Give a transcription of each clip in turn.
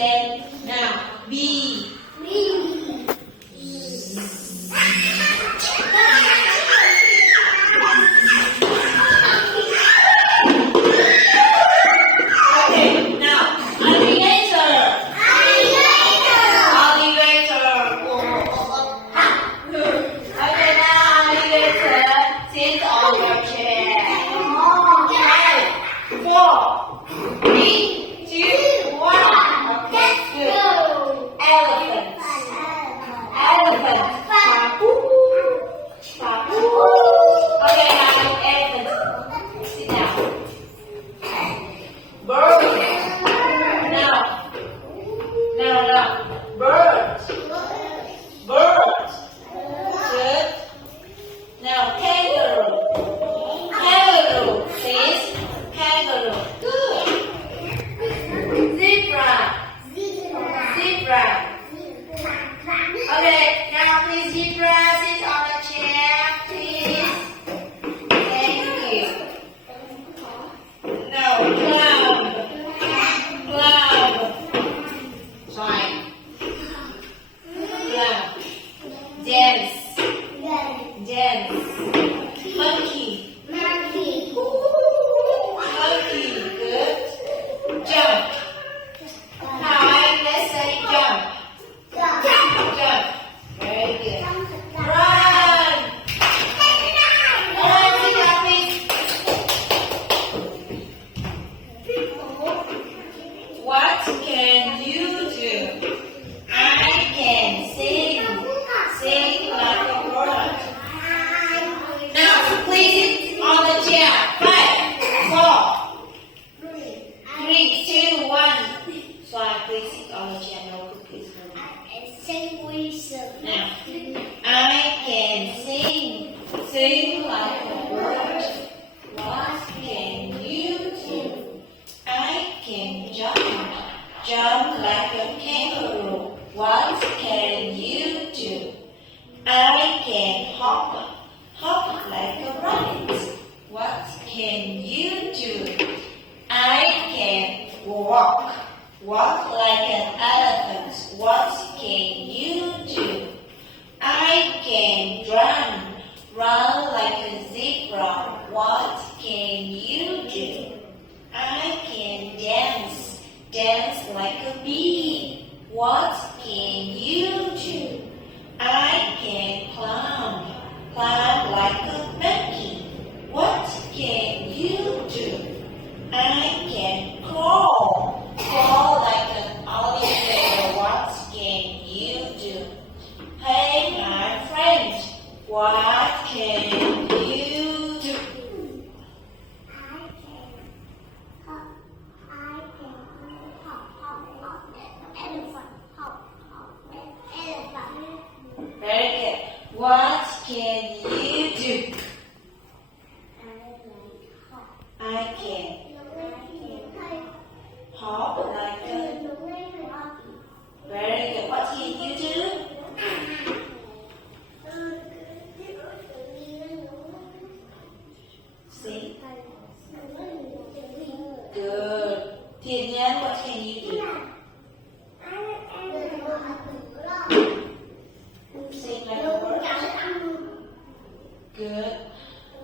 again. Now, B. Okay, now, alligator. Okay, now alligator, sit on your chair. 5, 4, 3, 2, 1. Okay, good. Elephant. Papu. Okay, now elephant. Sit down. Bird. No. Bird. Good. Now kangaroo. Please. Kangaroo. Good. Zebra. Okay, now please zebra sit on a chair, please. Thank you. No, clown. Sorry. Clown. Dance. Monkey. Good. Jump. Now let's say jump. Very good. Run. Sit down, please. What can you do? I can sing like a bird. Now, please sit on the chair. 5, 4, 3, 2, 1. So please sit on the chair. No cookies. Now, I can sing like a bird. What can you do? I can jump like a kangaroo. What can you do? I can hop like a rabbit. What can you do? I can walk like an elephant. What can you do? I can run like a zebra. What can you do? I can dance like a bee. What can you do? I can climb like a monkey. What can you do? I can crawl like an alligator. What can you do? Hey, my friend, what can you do? Very good. What can you do? I can hop like a. Very good. What can you do? See? Good. Thiện Nhân, what can you do? Sing like a bird. Good.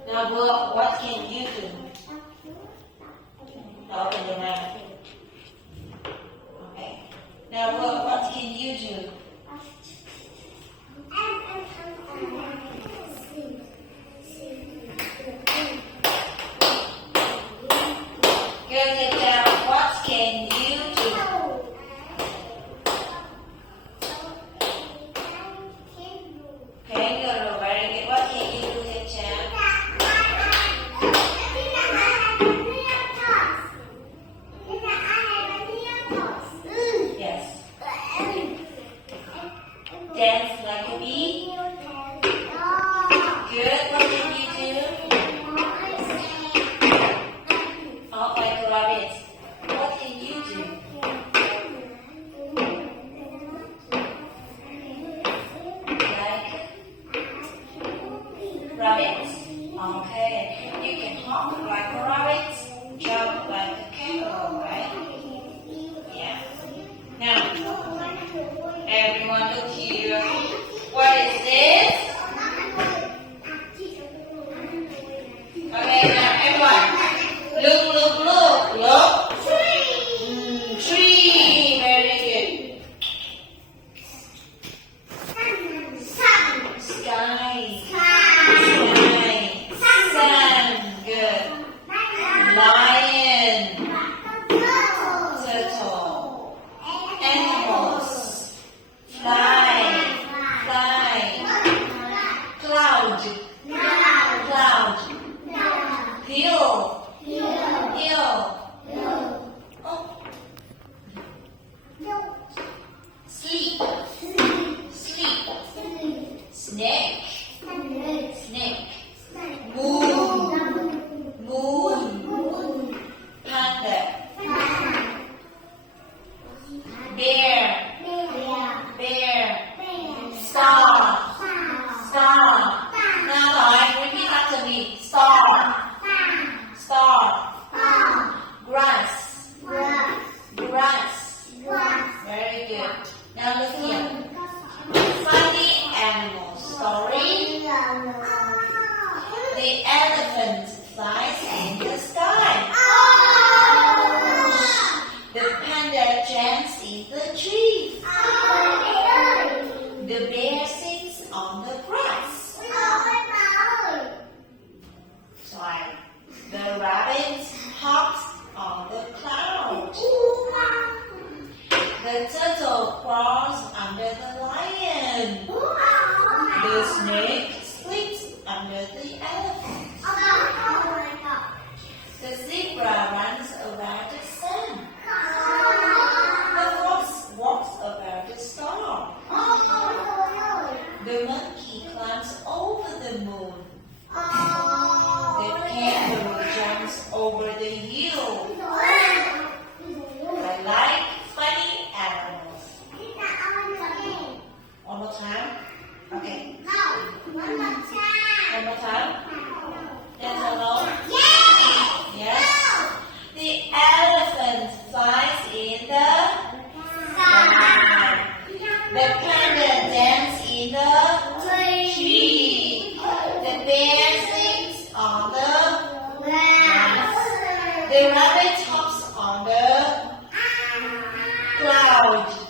Now, Vượng, what can you do? Open your mouth. Okay. Now, Vượng, what can you do? Good, sit down. What can you do? Kangaroo, very good. What can you do, Hechan? Yes. look here. What is this? Okay, now everyone. Look. Tree. Very good. Sky. Sun. Good. Lion. Turtle. Animals. Fly. Cloud. Hill. Oh. Sleep. Snake. Moon. Panda. Bear. Star. Now repeat after me. Star. Grass. Very good. Now look here. Funny animal story. The elephant flies in the sky. The panda jumps in the tree. The bear sits on the grass. Sorry. The rabbit hops on the cloud. The turtle crawls under the lion. The snake sleeps under the elephant. The zebra runs around the sun. The fox walks around the star. The monkey climbs over the moon. The kangaroo jumps over the hill. I like funny animals. One more time. Okay. One more time. Yes or no? Yes. The elephant flies in the sky. The panda dances in the tree. The bear sits on the grass. The rabbit hops on the cloud.